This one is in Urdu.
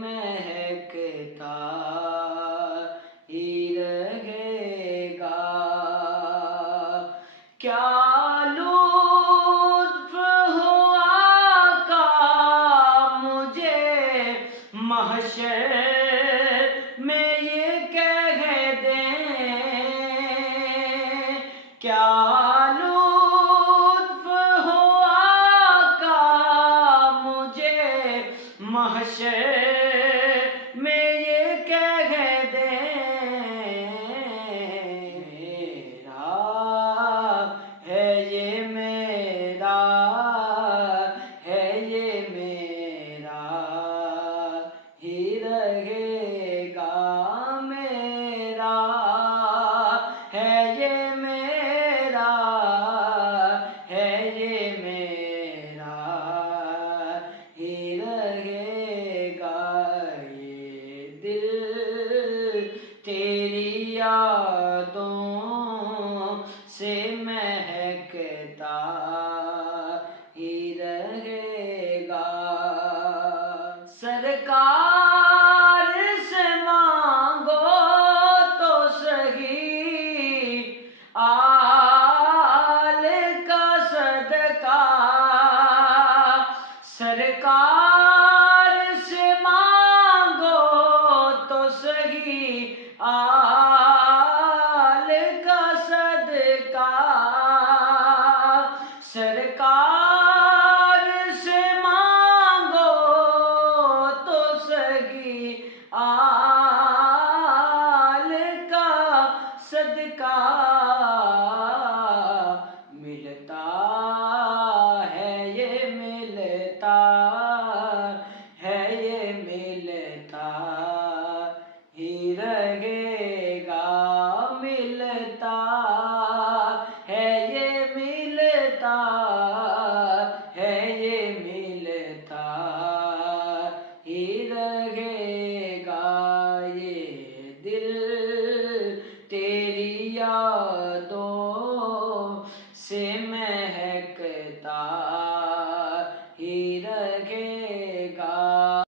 مہکتا ہی رہے گا۔ کیا لطف ہوا آقا مجھے محشر میں یہ کہہ دیں، کیا لطف ہوا آقا مجھے محشر میں یہ کہہ دیں، میرا ہے یہ میرا ہی رہے گا، میرا ہے یہ میرا ہے یہ میرا ہی رہے گا۔ یہ دل تیری یادوں سے مہکتا ہی رہے گا۔ سرکار سے مانگو تو سہی آل کا صدقہ، سرکار سے مانگو تو سہی آل کا صدقہ، سرکار سے مانگو تو سہی